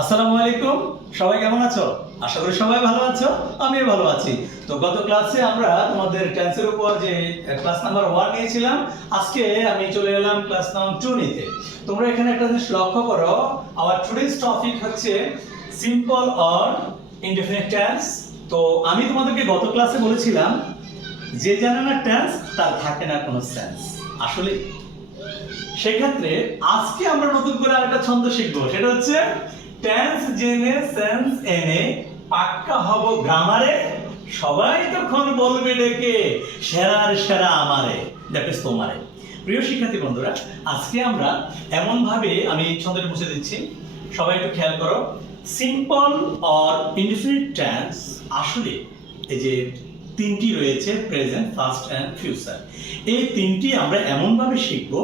আসসালামু আলাইকুম। সবাই কেমন আছো? আশা করি সবাই ভালো আছো, আমিও ভালো আছি। তো গত ক্লাসে আমরা তোমাদের টেন্সের উপর যে ক্লাস নাম্বার 1 নিয়েছিলাম, আজকে আমি চলে এলাম ক্লাস নাম্বার 2 নিতে। তোমরা এখানে একটা জিনিস লক্ষ্য করো, আওয়ার টুডেস টপিক হচ্ছে সিম্পল অর ইনডেফিনিট টেন্স। তো আমি তোমাদেরকে গত ক্লাসে বলেছিলাম যে জানে না টেন্স তার থাকে না কোনো সেন্স। আসলে সেক্ষেত্রে আজকে আমরা নতুন করে আরেকটা ছন্দ শিখবো, সেটা হচ্ছে টেন্স জেনে সেন্স এনে পাক্কা হব গ্রামারে, সবাই তখন বলবে ডেকে সেরার সেরা আমারে, দ্যাট ইজ তোমারে। প্রিয় শিক্ষার্থী বন্ধুরা, আজকে আমরা এমন ভাবে আমি ছন্দটা মুছে দিচ্ছি, সবাই একটু খেয়াল করো। সিম্পল অর ইনডিফিনিট টেন্স আসলে এই যে তিনটি রয়েছে, প্রেজেন্ট, পাস্ট এন্ড ফিউচার, এই তিনটি আমরা এমন ভাবে শিখবো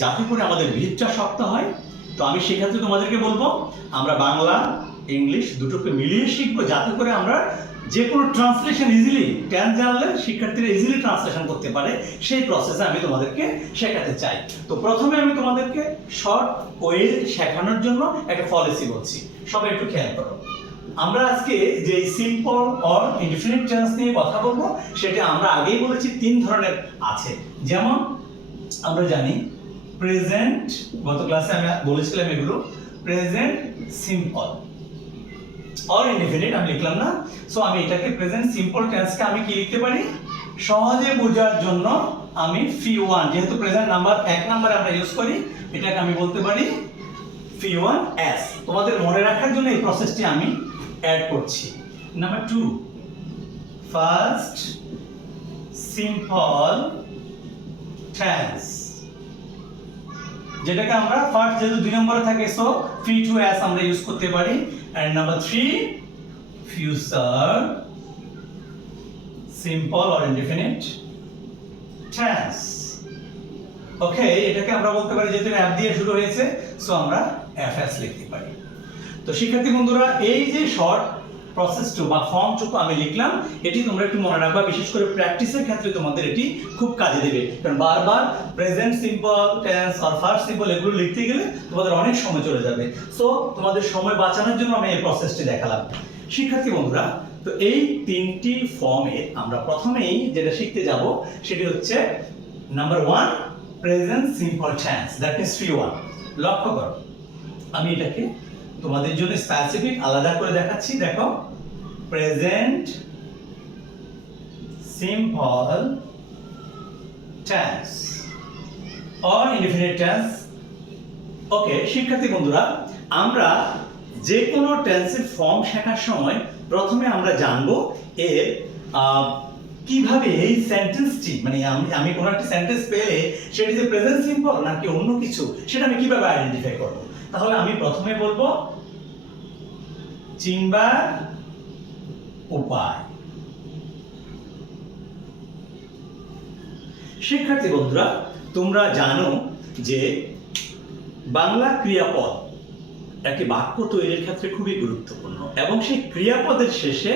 যাতে করে আমাদের ভিতটা শক্ত হয়। তো আমি সেক্ষেত্রে তোমাদেরকে বলবো আমরা বাংলা ইংলিশ দুটোকে মিলিয়ে শিখবো, যাতে করে আমরা যে কোনো ট্রান্সলেশন ইজিলি টেন্স জানলে শিক্ষার্থীরা ইজিলি ট্রান্সলেশন করতে পারে, সেই প্রসেসে আমি তোমাদেরকে শেখাতে চাই। তো প্রথমে আমি তোমাদেরকে শর্ট ওয়ে শেখানোর জন্য একটা পলিসি বলছি, সবাই একটু খেয়াল করো। আমরা আজকে যে সিম্পল অর ইনডিফিনিট টেন্স নিয়ে কথা বলবো, সেটা আমরা আগেই বলেছি তিন ধরনের আছে। যেমন আমরা জানি প্রেজেন্ট, গত ক্লাসে আমি বলেছিলাম এগুলো, প্রেজেন্ট সিম্পল অর ইনডিফিনিট আমি লিখলাম না। সো আমি এটাকে প্রেজেন্ট সিম্পল টেন্সকে আমি কি লিখতে পারি, সহজে বোঝার জন্য আমি ফি1, যেহেতু প্রেজেন্ট নাম্বার 1 নম্বরে আমরা ইউজ করি, এটাকে আমি বলতে পারি ফি1s। তোমাদের মনে রাখার জন্য এই প্রসেসটি আমি অ্যাড করছি। নাম্বার 2, ফার্স্ট সিম্পল টেন্স, যেটাকে আমরা ফার্স্ট যেহেতু 2 নম্বরে থাকে, সো ফি2s আমরা ইউজ করতে পারি। And number 3, future simple or indefinite tense. Okay, এটাকে আমরা বলতে পারি, যেহেতু অ্যাপ দিয়ে শুরু হয়েছে, সো আমরা এফএস লিখতে পারি। তো শিক্ষার্থী বন্ধুরা, এই যে শর্ট প্রসেসটু বা ফর্মটুকু আমি লিখলাম, এটি তোমরা একটু মনে রাখবা, বিশেষ করে প্র্যাকটিসের ক্ষেত্রে তোমাদের এটি খুব কাজে দেবে। কারণ বারবার প্রেজেন্ট সিম্পল টেন্স আর ফার্স্ট সিম্পল এগুলো লিখতে গেলে তোমাদের অনেক সময় চলে যাবে। সো তোমাদের সময় বাঁচানোর জন্য আমি এই প্রসেসটি দেখালাম। শিক্ষার্থী বন্ধুরা, তো এই তিনটি ফর্মে আমরা প্রথমেই যেটা শিখতে যাব সেটি হচ্ছে number 1, present simple tense, that is ফি1। লক্ষ্য করো, আমি এটাকে তোমাদের জন্য স্পেসিফিক আলাদা করে দেখাচ্ছি। দেখো, present simple tense or indefinite tense. Okay শিক্ষার্থী বন্ধুরা, আমরা যে কোনো টেন্সের ফর্ম শেখার সময় প্রথমে আমরা জানবো এর কিভাবে এই সেন্টেন্সটি, মানে আমি কোনো একটা সেন্টেন্স পেলে সেটি যে প্রেজেন্ট সিম্পল নাকি অন্য কিছু, সেটা আমি কিভাবে আইডেন্টিফাই করব। তাহলে আমি প্রথমে বলবো চিনবার উপায়। শিক্ষার্থী বন্ধুরা, তোমরা জানো যে বাংলা ক্রিয়াপদ একটি বাক্য তৈরির ক্ষেত্রে খুবই গুরুত্বপূর্ণ, এবং সেই ক্রিয়াপদের শেষে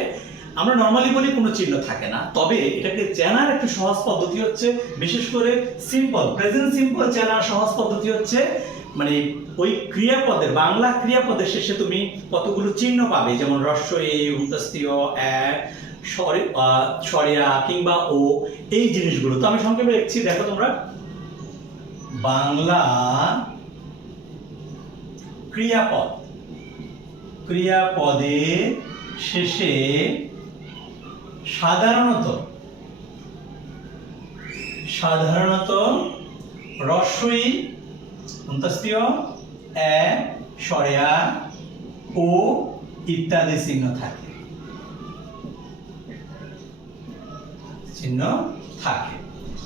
আমরা নর্মালি বলি কোনো চিহ্ন থাকে না। তবে এটাকে চেনার একটা সহজ পদ্ধতি হচ্ছে, বিশেষ করে সিম্পল প্রেজেন্ট সিম্পল চেনার সহজ পদ্ধতি হচ্ছে, মানে ওই ক্রিয়াপদের, বাংলা ক্রিয়াপদের শেষে তুমি কতগুলো চিহ্ন পাবে, যেমন হ্রস্ব এ, উন্তস্তীয় এ, সরিয়া কিংবা ও, এই জিনিসগুলো। তো আমি সংক্ষেপে লিখছি, দেখো তোমরা, বাংলা ক্রিয়াপদ, ক্রিয়াপদের শেষে সাধারণত হ্রস্বই, উন্তস্তীয় এ, সরেয়া ও ইত্যাদি চিহ্ন থাকে,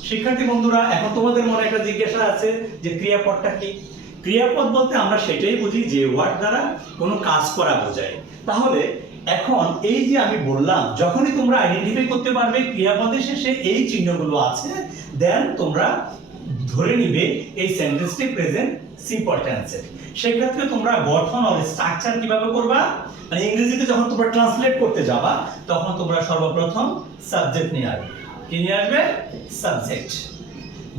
শিক্ষার্থী বন্ধুরা, এখন তোমাদের মনে একটা জিজ্ঞাসা আছে যে ক্রিয়াপদটা কি। ক্রিয়াপদ বলতে আমরা সেটাই বুঝি যে ওয়ার্ড দ্বারা কোনো কাজ করা বোঝায়। তাহলে এখন এই যে আমি বললাম, যখনই তোমরা আইডেন্টিফাই করতে পারবে ক্রিয়াপদের শেষে এই চিহ্নগুলো আছে, দেন তোমরা ধরে নিবে এই সেন্টেন্সটি প্রেজেন্ট সিম্পল টেন্সের। সেক্ষেত্রে তোমরা গঠন আর স্ট্রাকচার কিভাবে করবা, মানে ইংরেজিতে যখন তোমরা ট্রান্সলেট করতে যাবা, তখন তোমরা সর্বপ্রথম সাবজেক্ট নিয়ে আসবে। কি নিয়ে আসবে? সাবজেক্ট।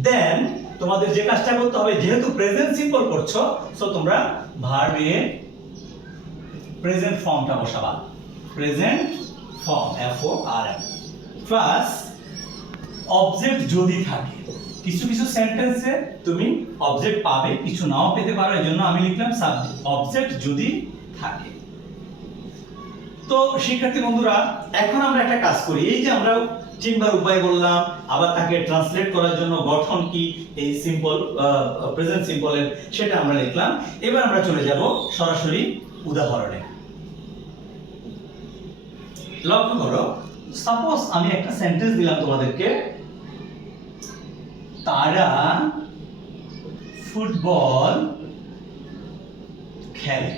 দেন তোমাদের যে কাজটা করতে হবে, যেহেতু প্রেজেন্ট সিম্পল করছো, সো তোমরা ভার্ব এর, প্রেজেন্ট সিম্পল প্রেজেন্ট ফর্মটা বসাবা, present form FORM plus object যদি থাকে। কিছু কিছু সেন্টেন্সে তুমি অবজেক্ট পাবে, কিছু নাও পেতে পারো, এজন্য আমি লিখলাম সাবজেক্ট অবজেক্ট যদি থাকে। তো শিক্ষার্থী বন্ধুরা, এখন আমরা একটা কাজ করি। এই যে আমরা তিনবার উপায় বললাম, আবার তাকে ট্রান্সলেট করার জন্য গঠন কি এই সিম্পল প্রেজেন্ট সিম্পলের সেটা আমরা লিখলাম। এবার আমরা চলে যাব সরাসরি উদাহরণে। লক্ষ্য করো, সাপোজ আমি একটা সেন্টেন্স দিলাম তোমাদেরকে, তারা ফুটবল খেলে।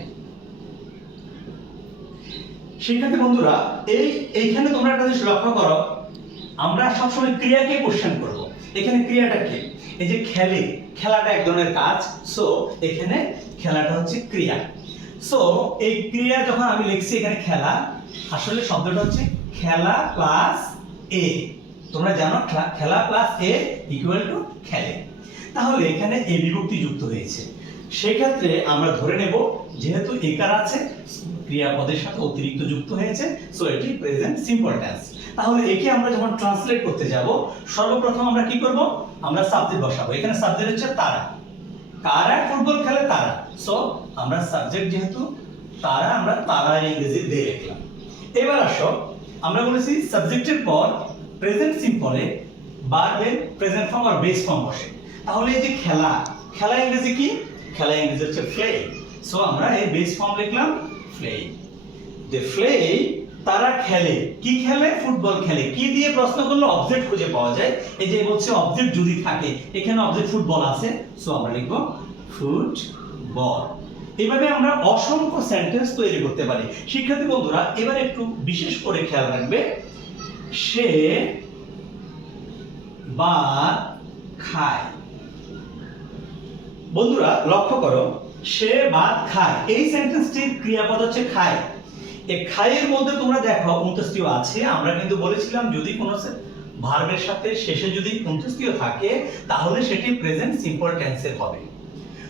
শিক্ষার্থী বন্ধুরা, এইখানে তোমরা একটা জিনিস লক্ষ্য করো, আমরা সবসময় ক্রিয়াকে কোশ্চেন করব। এখানে ক্রিয়াটা কি? এই যে খেলে, খেলাটা এক ধরনের কাজ, সো এখানে খেলাটা হচ্ছে ক্রিয়া। সো এই ক্রিয়া যখন আমি লিখছি এখানে খেলা, আসলে শব্দটা হচ্ছে খেলা প্লাস এ। তোমরা জানো খেলা প্লাস এ ইকুয়াল টু খেলে। তাহলে এখানে এ বিভক্তি যুক্ত হয়েছে, সেক্ষেত্রে আমরা ধরে নেব যেহেতু একার আছে, ক্রিয়াপদের সাথে অতিরিক্ত যুক্ত হয়েছে, সো এটি প্রেজেন্ট সিম্পল টেন্স। তাহলে একে আমরা যখন ট্রান্সলেট করতে যাব, সর্বপ্রথম আমরা কি করব? আমরা সাবজেক্ট বসাবো। এখানে সাবজেক্ট হচ্ছে তারা, কারা ফুটবল খেলে? তারা। সো আমরা সাবজেক্ট যেহেতু তারা, আমরা তারা ইংরেজি দিয়ে লিখলাম। এবার আসো, আমরা বলেছি সাবজেক্টের পর প্রেজেন্ট সিম্পলে ভার্বের প্রেজেন্ট ফর্ম আর বেস ফর্ম বসে। তাহলে এই যে খেলা, খেলা ইংরেজি কি? খেলা ইংরেজি হচ্ছে প্লে। সো আমরা এই বেস ফর্ম লিখলাম প্লে। যে প্লে, তারা খেলে, কি খেলে? ফুটবল খেলে। কি দিয়ে প্রশ্ন করলে অবজেক্ট খুঁজে পাওয়া যায়? এই যে বলছে অবজেক্ট যদি থাকে, এখানে অবজেক্ট ফুটবল আছে, সো আমরা লিখব ফুটবল। এইভাবে আমরা অসংখ্য সেন্টেন্স তৈরি করতে পারি। শিক্ষার্থী বন্ধুরা, এবার একটু বিশেষ করে খেয়াল রাখবে, সে ভাত খায়। বন্ধুরা লক্ষ্য করো, সে ভাত খায়, এই সেন্টেন্সটির ক্রিয়াপদ হচ্ছে খায়। এই খায়ের মধ্যে তোমরা দেখো অন্তস্তীয় আছে। আমরা কিন্তু বলেছিলাম যদি কোনো ভার্বের সাথে শেষে যদি অন্তস্তীয় থাকে তাহলে সেটি প্রেজেন্ট সিম্পল টেন্সের হবে।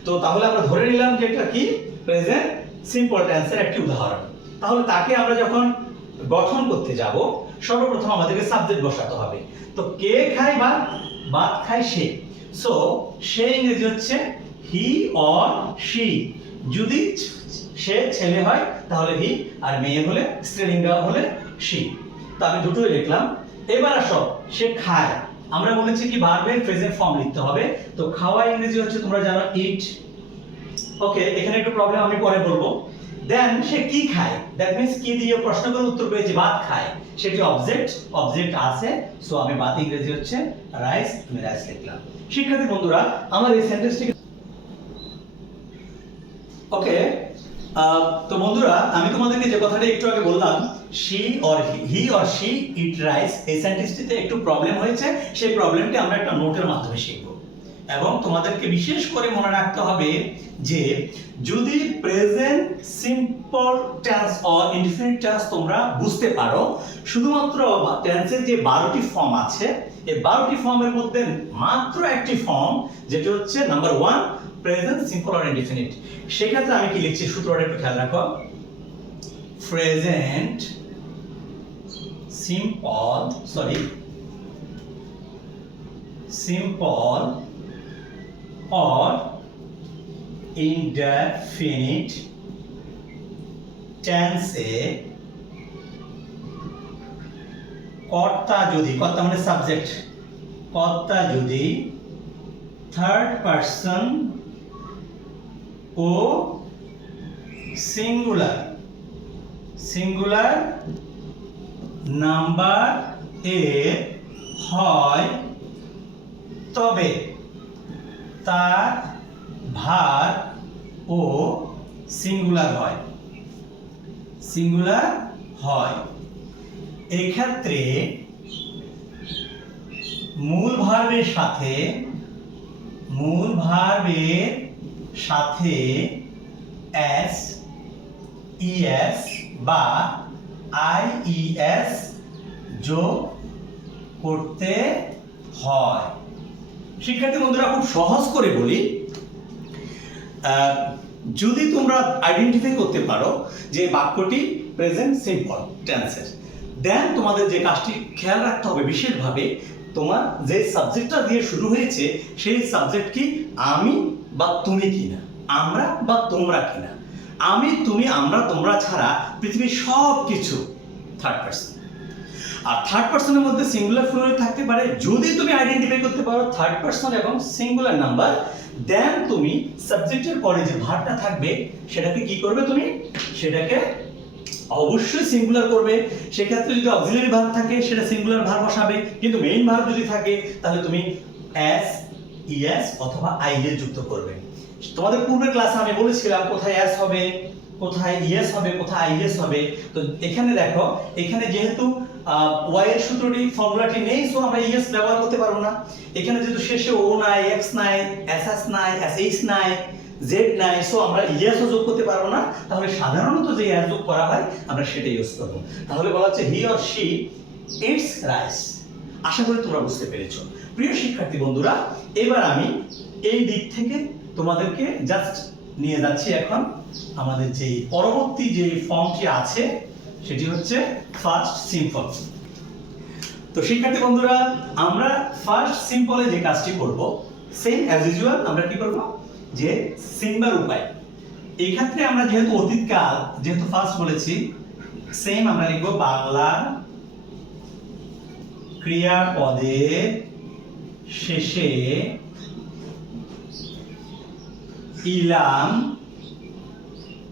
তো তাহলে আমরা ধরে নিলাম যে এটা কি প্রেজেন্ট সিম্পল টেন্সের একটি উদাহরণ। তাহলে তাকে আমরা যখন গঠন করতে যাব, সর্বপ্রথম আমাদেরকে সাবজেক্ট বসাতে হবে। তো কে খায় ভাত? ভাত খায় সে। সো সে ইংরেজি হচ্ছে হি অর শি। যদি সে ছেলে হয় তাহলে হি, আর মেয়ে হলে স্ত্রীলিঙ্গ হলে শি। তো আমি দুটোই লিখলাম। এবার আসো, সে খায়, আমরা বলেছি কি ভার্বের প্রেজেন্ট ফর্ম লিখতে হবে। তো খাওয়া ইংরেজি হচ্ছে তোমরা জানো ইট। ওকে, এখানে একটু প্রবলেম আমি পরে বলবো। দেন সে কি খায়, দ্যাট মিন্স কি দিয়ে প্রশ্ন করে উত্তর পেয়েছি ভাত খায়, সেটি অবজেক্ট, অবজেক্ট আছে, সো আমি ভাত ইংরেজি হচ্ছে রাইস, আমি রাইস লিখলাম। শিক্ষার্থী বন্ধুরা, আমার এই সেন্টেন্সটি ওকে। তো বন্ধুরা, আমি তোমাদেরকে যে কথাটা একটু আগে বললাম, she or he or she eat rice, এই সেন্টেন্সটিতে একটু প্রবলেম হয়েছে। সেই প্রবলেমটি আমরা একটা নোটের মাধ্যমে শিখব। এবং তোমাদেরকে বিশেষ করে মনে রাখতে হবে যে যদি present simple tense or indefinite tense তোমরা বুঝতে পারো, শুধুমাত্র টেন্সের যে 12টি ফর্ম আছে, এই 12টি ফর্মের মধ্যে মাত্র একটি ফর্ম যেটা হচ্ছে number 1 present simple or indefinite. সেক্ষেত্রে আমি কি লিখছি সূত্রটা একটু খেয়াল রাখো। Present simple or indefinite tense এ কর্তা যদি, কর্তা মানে সাবজেক্ট, কর্তা যদি থার্ড পারসন ও সিঙ্গুলার নাম্বার এ হয় তবে তার ভার ও সিঙ্গুলার হয়। এক্ষেত্রে মূল ভার্বের সাথে এস, ইএস বা আইইএস যোগ করতে হয়। শিক্ষার্থী বন্ধুরা, খুব সহজ করে বলি, যদি তোমরা আইডেন্টিফাই করতে পারো যে বাক্যটি প্রেজেন্ট সিম্পল টেন্সের, দেন তোমাদের যে কাজটি খেয়াল রাখতে হবে বিশেষভাবে, তোমার যে সাবজেক্টটা দিয়ে শুরু হয়েছে সেই সাবজেক্ট কি আমি বা তুমি কিনা, আমরা বা তোমরা কিনা। আমি, তুমি, আমরা, তোমরা ছাড়া পৃথিবীর সব কিছু থার্ড পার্সন। আর থার্ড পার্সনের মধ্যে সিঙ্গুলার প্লুরাল থাকতে পারে। যদি তুমি আইডেন্টিফাই করতে পারো থার্ড পার্সন এবং সিঙ্গুলার নাম্বার, দেন তুমি সাবজেক্টের পরে যে ভার্বটা থাকবে সেটাকে কি করবে, তুমি সেটাকে অবশ্যই সিঙ্গুলার করবে। সেক্ষেত্রে যদি অক্সিলারি ভার্ব থাকে সেটা সিঙ্গুলার ভার্ব বসাবে, কিন্তু মেইন ভার্ব যদি থাকে তাহলে তুমি এস, ইএস অথবা আইএস যুক্ত করবে। তোমাদের পূর্বের ক্লাসে আমি বলেছিলাম কোথায় এস হবে, কোথায় ইএস হবে, কোথায় আইএস হবে। তো এখানে দেখো, এখানে যেহেতু ওয়াই এর সূত্রটি ফর্মুলাটি নেই, সো আমরা ইএস ব্যবহার করতে পারবো না। এখানে যেহেতু শেষে ও নাই, এক্স নাই, এসএস নাই, এসএইচ নাই, জেড নাই, সো আমরা ইএসও যোগ করতে পারবো না। তাহলে সাধারণত যে এস যোগ করা হয় আমরা সেটাই ইউজ করব। তাহলে বলা হচ্ছে he or she eats rice. আশা করি তোমরা বুঝতে পেরেছো। প্রিয় শিক্ষার্থী বন্ধুরা, এবার আমি এই দিক থেকে তোমাদেরকে জাস্ট নিয়ে যাচ্ছি এখন আমাদের যে পরবর্তী যে ফর্মটি আছে সেটি হচ্ছে ফার্স্ট সিম্পল। তো শিক্ষার্থী বন্ধুরা, আমরা ফার্স্ট সিম্পলে যে কাজটি করব, সেম অ্যাজ ইউজুয়াল আমরা কি করব, যে সিম্বার উপায়। এই ক্ষেত্রে আমরা যেহেতু অতীতকাল, যেহেতু ফার্স্ট বলেছি, সেম আমরা লিখব বাংলা ক্রিয়াপদের শেষে ইলাম,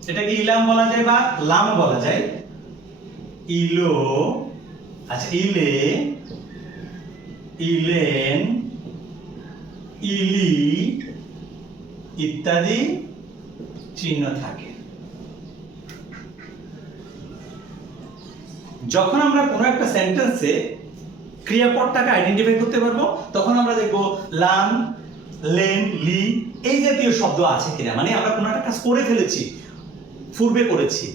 এটাকে ইলাম বলা যায় বা লাম বলা যায়, ইলো, আচ্ছা ইলে, ইলেন, ইলি ইত্যাদি চিহ্ন থাকে। যখন আমরা কোনো একটা সেন্টেন্সে ক্রিয়াপদটাকে আইডেন্টিফাই করতে পারবো তখন আমরা দেখবো লাম, লেন, লি এই জাতীয় শব্দ আছে কিনা, মানে আমরা কোনো একটা কাজ করে ফেলেছি, পূর্বে করেছি,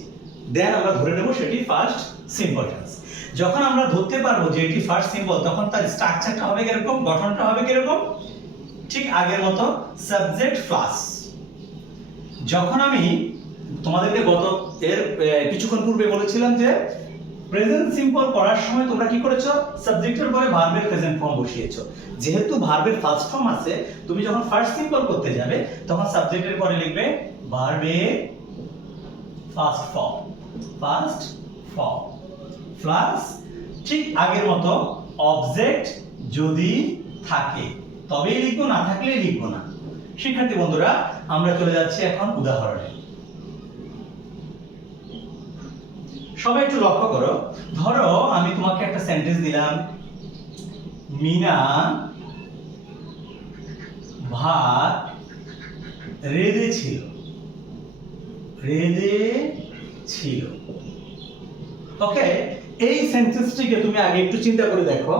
দেন আমরা ধরে নেব সেটি ফার্স্ট সিম্পল টেন্স। যখন আমরা ধরতে পারবো যে এটি ফার্স্ট সিম্পল, তখন তার স্ট্রাকচারটা হবে কিরকম, গঠনটা হবে কিরকম, ঠিক আগের মতো সাবজেক্ট প্লাস। যখন আমি তোমাদেরকে গত এর কিছুক্ষণ পূর্বে বলেছিলাম যে প্রেজেন্ট সিম্পল করার সময় তোমরা কি করেছো, সাবজেক্টের পরে ভার্বের প্রেজেন্ট ফর্ম বসিয়েছো। যেহেতু ভার্বের ফার্স্ট ফর্ম আছে, তুমি যখন ফার্স্ট সিম্পল করতে যাবে তখন সাবজেক্টের পরে লিখবে ভার্বের first form, first form plus ঠিক আগের মতো অবজেক্ট যদি থাকে তবেই লিখবো, না থাকলে লিখবো না। শিক্ষার্থী বন্ধুরা, আমরা চলে যাচ্ছি এখন উদাহরণে। সবাই একটু লক্ষ্য করো, ধরো আমি তোমাকে একটা সেন্টেন্স দিলাম, মিনা ভাত রেঁধেছিল, রেঁধেছিল। ওকে, এই সেন্টেন্সটিকে তুমি আগে একটু চিন্তা করে দেখো।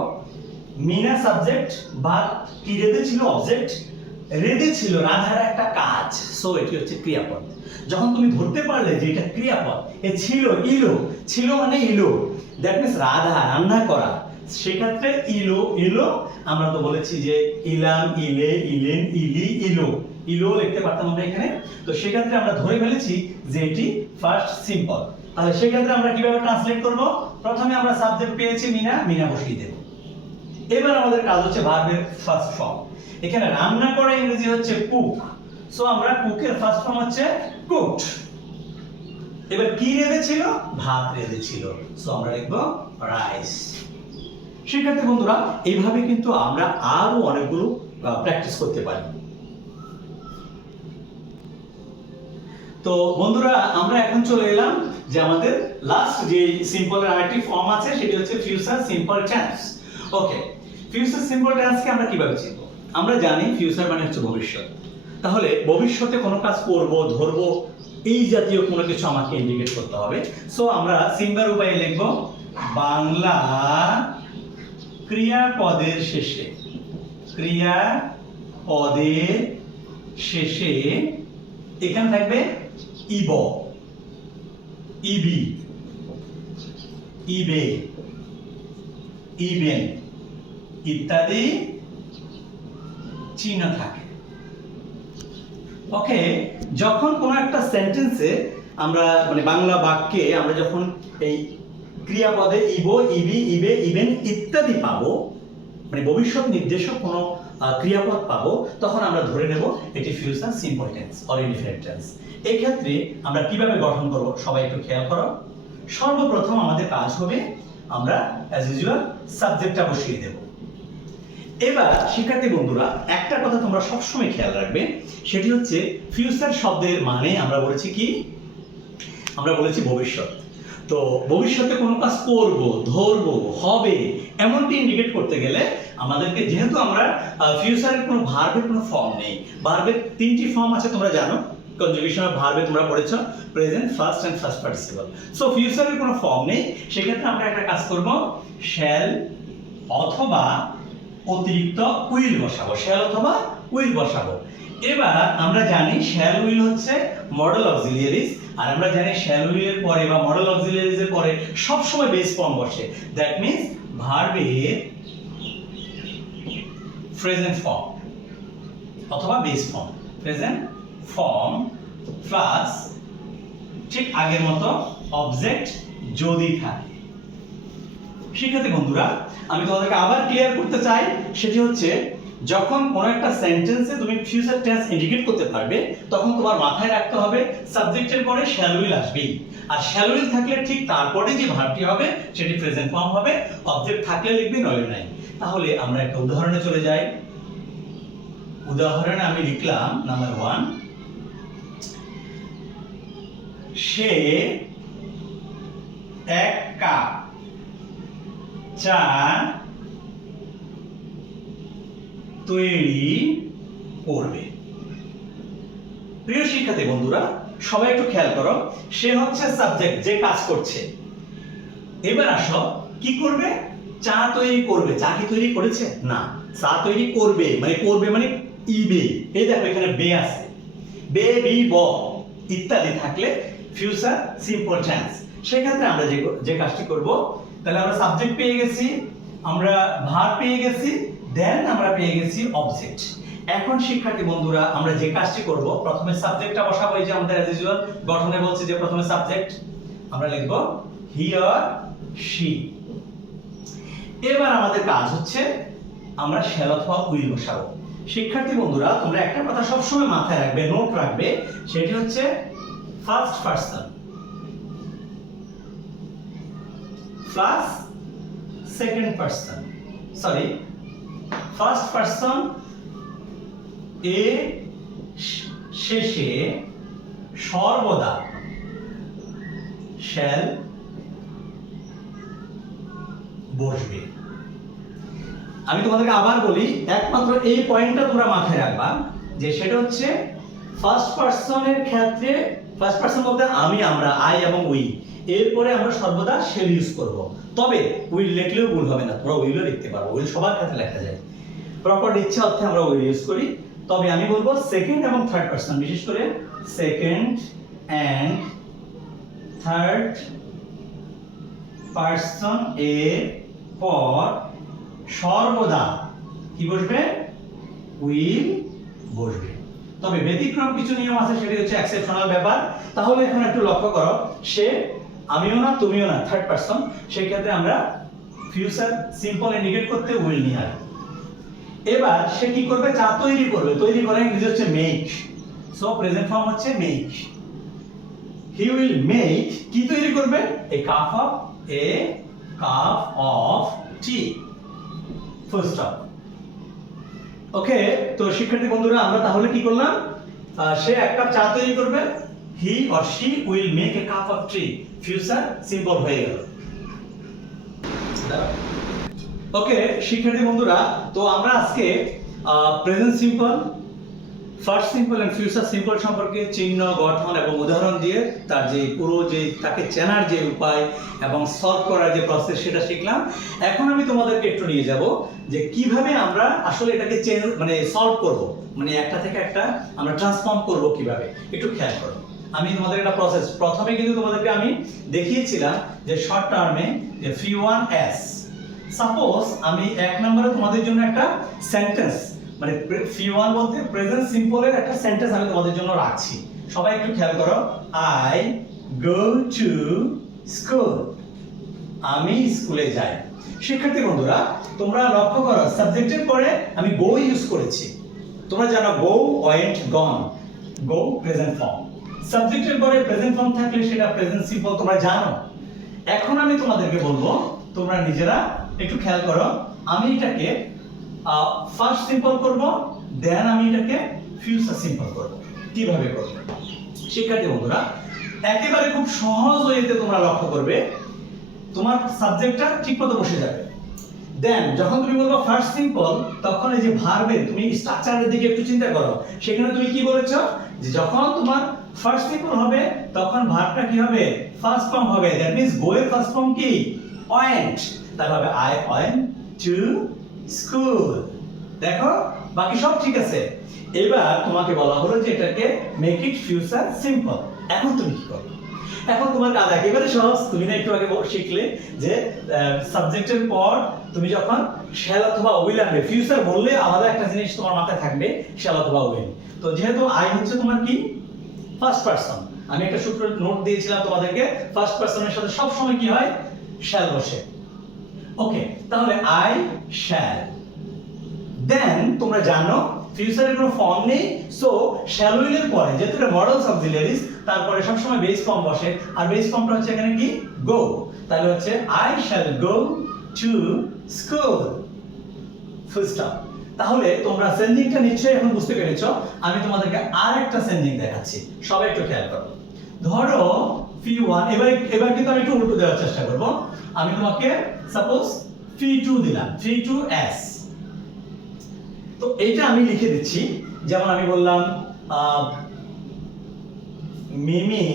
মিনা সাবজেক্ট, ভাত কি রেঁধেছিল অবজেক্ট, রেঁধেছিল রাধার একটা কাজ, সো এটি হচ্ছে ক্রিয়াপদ। যখন তুমি ধরতে পারলে যে এটা ক্রিয়াপদ, এ ছিল, ইলো, ছিল মানে ইলো, দ্যাট মিন্স রাধা রান্না করা, সেক্ষেত্রে ইলো, ইলো আমরা তো বলেছি যে ইলাম, ইলে, ইলেন, ইলি, ইলো, ইলো লিখতে পারতাম আমরা এখানে। তো সেক্ষেত্রে আমরা ধরে ফেলেছি যে এটি ফার্স্ট সিম্পল। তাহলে সেক্ষেত্রে আমরা কিভাবে ট্রান্সলেট করব, প্রথমে আমরা সাবজেক্ট পেয়েছি মিনা, মিনা বসিয়ে দেব। এবার আমাদের কাজ হচ্ছে ভার্বের ফার্স্ট ফর্ম। এখানে রান্না করা ইংরেজি হচ্ছে কুক, সো আমরা কুকের ফার্স্ট ফর্ম হচ্ছে কুকড। এবার কি রেঁধেছিল, ভাত রেঁধেছিল, সো আমরা লিখব রাইস। শিক্ষার্থী বন্ধুরা, এইভাবে কিন্তু আমরা আরো অনেকগুলো প্র্যাকটিস করতে পারি। তো বন্ধুরা, আমরা এখন চলে এলাম যে আমাদের লাস্ট যে সিম্পলের আরেকটি ফর্ম আছে সেটি হচ্ছে ফিউচার সিম্পল টেন্স। ওকে, ফিউচার সিম্পল টেন্সকে আমরা কিভাবে চিনব? আমরা জানি ফিউচার মানে হচ্ছে ভবিষ্যৎ। তাহলে ভবিষ্যতে কোনো কাজ করব, ধরব, এই জাতীয় কোনো কিছু আমাকে ইন্ডিকেট করতে হবে। সো আমরা সিম্বার উপায়ে লিখব বাংলা ক্রিয়াপদের শেষে, ক্রিয়াপদের শেষে এখানে থাকবে ইব, ইবি, ইবে, ইবেন ইত্যাদি চিহ্ন থাকে। ওকে, যখন কোনো একটা সেন্টেন্সে আমরা মানে বাংলা বাক্যে আমরা যখন এই ক্রিয়াপদে ইবো, ইবি, ইবে, ইবেন ইত্যাদি পাবো, মানে ভবিষ্যৎ নির্দেশক কোনো ক্রিয়াপদ পাবো, তখন আমরা ধরে নেব এটি future simple tense or indefinite tense. এই ক্ষেত্রে আমরা কিভাবে গঠন করব সবাই একটু খেয়াল করো। সর্বপ্রথম আমাদের কাজ হবে আমরা অ্যাজ ইউজুয়াল সাবজেক্টটা বসিয়ে দেব। এবার শিক্ষার্থী বন্ধুরা, একটা কথা তোমরা সবসময় খেয়াল রাখবে, সেটি হচ্ছে ফিউচার শব্দের মানে আমরা বলেছি কি, আমরা বলেছি ভবিষ্যৎ। তো ভবিষ্যতে কোনো কাজ করব, ধরব, হবে এমনটি ইন্ডিকেট করতে গেলে আমাদেরকে, যেহেতু আমরা ফিউচারের কোনো ভার্বের কোনো ফর্ম নেই, ভার্বের তিনটি ফর্ম আছে তোমরা জানো, কনজুগেশন অফ ভার্বে তোমরা পড়েছো, present, first and first participle. So ফিউচারের কোনো ফর্ম নেই, সেক্ষেত্রে আমরা একটা কাজ করব, শ্যাল অথবা অতিরিক্ত উইল বসাবো, শ্যাল অথবা উইল বসাবো। এবার আমরা জানি শ্যাল উইল হচ্ছে মডেল অক্সিলিয়ারিজ, আর আমরা জানি শ্যাল উইলের পরে বা মডেল অক্সিলিয়ারিজ এর পরে সব সময় বেস ফর্ম বসে। দ্যাট মিন্স ভার্বের প্রেজেন্ট ফর্ম অথবা base form, present form plus ঠিক আগের মতো অবজেক্ট যদি থাকে। শিক্ষার্থী বন্ধুরা, আমি তোমাদেরকে আবার ক্লিয়ার করতে চাই, সেটি হচ্ছে যখন কোনো একটা সেন্টেন্সে তুমি ফিউচার টেন্স ইন্ডিকেট করতে পারবে, তখন তোমার মাথায় রাখতে হবে সাবজেক্টের পরে শ্যাল উইল আসবেই, আর শ্যাল উইল থাকলে ঠিক তারপরে যে ভার্বটি হবে সেটি প্রেজেন্ট ফর্ম হবে, অবজেক্ট থাকলে লিখবে, নইলে নাই। তাহলে আমরা একটা উদাহরণে চলে যাই। উদাহরণে আমি লিখলাম নাম্বার 1, সে 1 কাপ চা তৈরি করবে। প্রিয় শিক্ষার্থী বন্ধুরা, সবাই একটু খেয়াল করো, সে হচ্ছে সাবজেক্ট, যে কাজ করছে। এবার আসো, কি করবে? চা তৈরি করবে। চা কি তৈরি করেছে? না, চা তৈরি করবে, মানে ইবে। এই দেখো এখানে বে আছে, বে, বি, ব ইত্যাদি থাকলে ফিউচার সিম্পল টেন্স। সেক্ষেত্রে আমরা যে কাজটি করব, তাহলে আমরা সাবজেক্ট পেয়ে গেছি, আমরা ভার্ব পেয়ে গেছি, দেন আমরা পেয়ে গেছি অবজেক্ট। এখন শিক্ষার্থী বন্ধুরা, আমরা যে কাজটি করব, প্রথমে সাবজেক্টটা বসাবো। এই যে আমাদের অ্যাজ ইউজুয়াল গঠনে বলছি যে প্রথমে সাবজেক্ট আমরা লিখব হি অর শি। এবার আমাদের কাজ হচ্ছে আমরা শ্যাল অথবা উইল বসাবো। শিক্ষার্থী বন্ধুরা, তোমরা একটা কথা সবসময় মাথায় রাখবে, নোট রাখবে, সেটি হচ্ছে first person plus second person, sorry first person এ শেষে সর্বদা শ্যাল বসবে। আমি তোমাদেরকে আবার বলি, একমাত্র এই পয়েন্টটা তোমরা মাথায় রাখবা, যে সেটা হচ্ছে ফার্স্ট পারসনের ক্ষেত্রে, ফার্স্ট পারসন বলতে আমি, আমরা, আই এবং উই, এরপরে আমরা সর্বদা শ্যাল ইউজ করব। তবে উইল লিখলেও ভুল হবে না, তোমরা উইলও লিখতে পারো, উইল সবার ক্ষেত্রে লেখা যায়, প্রপার ইচ্ছা অর্থে আমরা উইল ইউজ করি। তবে আমি বলবো সেকেন্ড এবং থার্ড পারসন, বিশেষ করে সেকেন্ড এন্ড থার্ড পারসন এর পর সর্বদা কি বসবে? উইল বসবে। তবে ব্যতিক্রম কিছু নিয়ম আছে, সেটি হচ্ছে এক্সেপশনাল ব্যাপার। তাহলে এখন একটু লক্ষ্য করো, সে আমিও না তুমিও না, থার্ড পারসন, সেই ক্ষেত্রে আমরা ফিউচার সিম্পল ইন্ডিকেট করতে উইল নিয়ে আসবো। এবার সে কি করবে? চা তৈরি করবে। তৈরি করা ইংরেজি হচ্ছে মেক, সো প্রেজেন্ট ফর্ম হচ্ছে মেক। হি উইল মেক, কি তৈরি করবে? A cup of tea, full stop. Okay, তো শিক্ষার্থী বন্ধুরা, আমরা তাহলে কি করলাম? সে 1 কাপ চা তৈরি করবে, he or she will make a cup of tea, future simple হয়ে গেল। ওকে শিক্ষার্থী বন্ধুরা, তো আমরা আজকে present simple, first simple and future simple সম্পর্কে চিহ্ন, গঠন এবং উদাহরণ দিয়ে তার যে পুরো যে তাকে চেনার যে উপায় এবং সলভ করার যে প্রসেস, সেটা শিখলাম। এখন আমি তোমাদেরকে একটু নিয়ে যাব যে কিভাবে আমরা আসলে এটাকে সলভ করব, মানে একটা থেকে একটা আমরা ট্রান্সফর্ম করব কিভাবে, একটু খেয়াল করো। আমি তোমাদের একটা প্রসেস, প্রথমে কিন্তু তোমাদেরকে আমি দেখিয়েছিলাম যে শর্ট টার্মে যে ফি1s। সাপোজ আমি 1 নম্বরে তোমাদের জন্য একটা সেন্টেন্স মানে P1 বলতে প্রেজেন্ট সিম্পলের একটা সেন্টেন্স আমি তোমাদের জন্য রাখছি। সবাই একটু খেয়াল করো। I go to school. আমি স্কুলে যাই। শিক্ষার্থী বন্ধুরা, তোমরা লক্ষ্য করো সাবজেক্টের পরে আমি go ইউজ করেছি। তোমরা জানো go, went, gone. go present form. সাবজেক্টের পরে প্রেজেন্ট ফর্ম থাকলে সেটা প্রেজেন্ট সিম্পল তোমরা জানো। এখন আমি তোমাদেরকে বলবো, তোমরা নিজেরা একটু খেয়াল করো। আমি এটাকে ফার্স্ট সিম্পল করব, দেন আমি এটাকে ফিউচার সিম্পল করব। কিভাবে করব? শিক্ষার্থী বন্ধুরা, একেবারে খুব সহজ ওয়েতে তোমরা লক্ষ্য করবে, তোমার সাবজেক্টটা ঠিকমতো বসে যাবে। দেন যখন তুমি বলবো ফার্স্ট সিম্পল, তখন এই যে ভার্বের তুমি স্ট্রাকচারের দিকে একটু চিন্তা করো। সেখানে তুমি কি বলেছো যে যখন তোমার ফার্স্ট সিম্পল হবে তখন ভার্বটা কি হবে? ফার্স্ট ফর্ম হবে। দ্যাট মিন্স গো এর ফার্স্ট ফর্ম কি? ওয়েন্ট। তাহলে হবে আই ওয়েন্ট টু স্কুল। দেখো বাকি সব ঠিক আছে। এবার তোমাকে বলা হলো যে এটাকে মেক ইট ফিউচার সিম্পল। এখন তুমি কি করবে? এখন তোমার কাজ একেবারে সহজ। তুমি না একটু আগে শিখলে যে সাবজেক্টের পর তুমি যখন শ্যাল অথবা উইল আনবে, ফিউচার বললে আলাদা একটা জিনিস তোমার মাথায় থাকবে, শ্যাল অথবা উইল। তো যেহেতু আই হচ্ছে তোমার কি? First person. আমি একটা সূত্র নোট দিয়েছিলাম তোমাদেরকে, ফার্স্ট পারসনের সাথে সব সময় কি হয়? শ্যাল বসে। ওকে, তাহলে আই শ্যাল। দেন তোমরা জানো ফিউচারের কোনো ফর্ম নেই, সো শ্যাল উইল এর পরে যেহেতু এটা মডেলস অক্সিলারিজ, তারপরে সবসময় বেস ফর্ম বসে, আর বেস ফর্মটা হচ্ছে এখানে কি? গো। তাহলে হচ্ছে I shall go to school, full stop. তাহলে তোমরা সেন্ডিংটা নিশ্চয়ই এখন বুঝতে পেরেছো। আমি তোমাদেরকে আরেকটা সেন্ডিং দেখাচ্ছি, সবাই একটু খেয়াল করো। ধরো P1, এবার কিন্তু আমি একটু উল্টো দেওয়ার চেষ্টা করব। আমি তোমাকে সাপোজ P2 দিলাম, P2S। তো এইটা আমি লিখে দিচ্ছি, যেমন আমি বললাম মিমি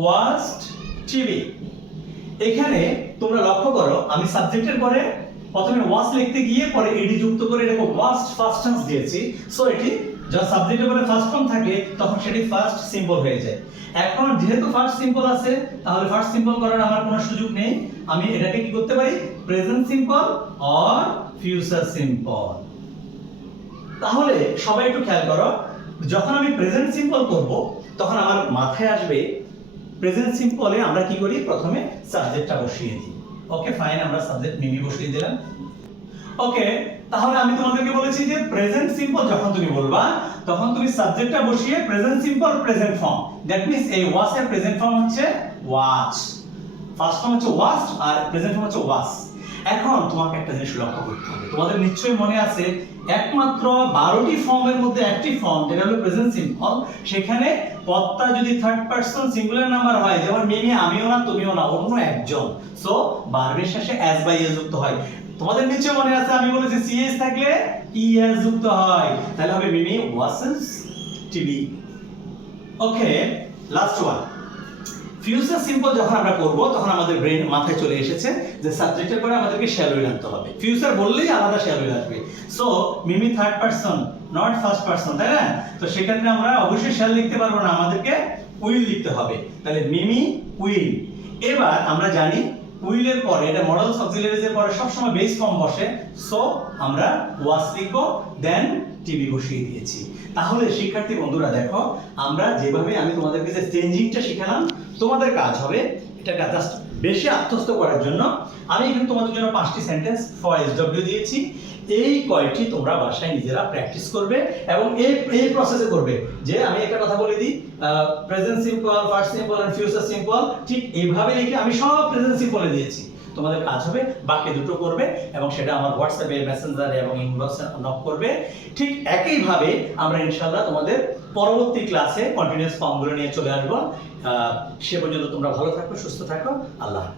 ওয়াচড টিভি। এখানে তোমরা লক্ষ্য করো আমি সাবজেক্টের পরে প্রথমে ওয়াচ লিখতে গিয়ে পরে এডি যুক্ত করে এটাকে ওয়াচড ফার্স্ট টেন্স দিয়েছি। সো এটি যখন সাবজেক্টের পরে ফার্স্ট ফর্ম থাকে তখন সেটি ফার্স্ট সিম্পল হয়ে যায়। এখন যেহেতু ফার্স্ট সিম্পল আছে, তাহলে ফার্স্ট সিম্পল করার আমার কোনো সুযোগ নেই। আমি এটাকে কি করতে পারি? Present simple or future simple. তাহলে সবাই একটু খেয়াল করো, যখন আমি প্রেজেন্ট সিম্পল করব তখন আমার মাথায় আসবে প্রেজেন্ট সিম্পলে আমরা কি করি? প্রথমে সাবজেক্টটা বসিয়ে দিই। ওকে ফাইন, আমরা সাবজেক্ট মিমি বসিয়ে দিলাম। ওকে, তাহলে আমি তোমাদেরকে বলেছি যে প্রেজেন্ট সিম্পল যখন তুমি বলবা তখন তুমি সাবজেক্টটা বসিয়ে present simple present form. That means এই ওয়াচ এর প্রেজেন্ট ফর্ম হচ্ছে ওয়াচ, ফার্স্ট ফর্ম হচ্ছে ওয়াচড আর প্রেজেন্ট ফর্ম হচ্ছে ওয়াচ। এখন তোমাকে একটা জিনিস লক্ষ্য করতে হবে, তোমাদের নিশ্চয়ই মনে আছে একমাত্র 12টি ফর্মের মধ্যে একটি ফর্ম যেটা হলো প্রেজেন্ট সিম্পল, সেখানে পদটা যদি থার্ড পারসন সিঙ্গুলার নাম্বার হয়, যেমন মিমি আমিও না তুমিও না অন্য একজন, সো ভার্বের শেষে এস বাই এস যুক্ত হয়। তোমাদের নিশ্চয়ই মনে আছে আমি বলেছি সিএস থাকলে ইএস যুক্ত হয়, তাহলে হবে মিমি ওয়াচেস টিভি। ওকে, লাস্ট ওয়ান। ফিউচার সিম্পল যখন আমরা করব তখন আমাদের ব্রেন মাথায় চলে এসেছে যে সাবজেক্টের পরে আমাদেরকে শ্যাল উইল আনতে হবে। ফিউচার বললেই আলাদা শ্যাল উইল আসবে। So Mimi third person not first person, তাই না? তো সেক্ষেত্রে আমরা অবশ্যই শ্যাল লিখতে পারবো না, আমাদেরকে উইল লিখতে হবে। তাহলে মিমি উইল। এবার আমরা জানি উইলের পরে এটা মডেলস অক্সিলারিজ এর পরে সবসময় বেস ফর্ম বসে, সো আমরা ওয়াচ লিখবো, দেন টিভি বসিয়ে দিয়েছি। তাহলে শিক্ষার্থী বন্ধুরা দেখো, আমরা যেভাবে আমি তোমাদেরকে যে চেঞ্জিংটা শিখালাম, তোমাদের কাজ হবে এটাকে জাস্ট বেশি আত্মস্থ করার জন্য আমি এখানে তোমাদের জন্য 5টি সেন্টেন্স ফর এসডব্লিউ দিয়েছি। এই কয়টি তোমরা বাসায় নিজেরা প্র্যাকটিস করবে এবং এই প্রসেসে করবে। যে আমি একটা কথা বলে দিই, present simple, first simple and future simple ঠিক এইভাবে লিখে আমি সব প্রেজেন্ট সিম্পলে দিয়েছি। তোমাদের কাজ হবে বাকি দুটো করবে এবং সেটা আমার হোয়াটসঅ্যাপে, মেসেঞ্জারে এবং ইনবক্সে নক করবে। ঠিক একইভাবে আমরা ইনশাআল্লাহ তোমাদের পরবর্তী ক্লাসে কন্টিনিউয়াস ফর্মগুলো নিয়ে চলে আসবো। সে পর্যন্ত তোমরা ভালো থাকো, সুস্থ থাকো। আল্লাহ।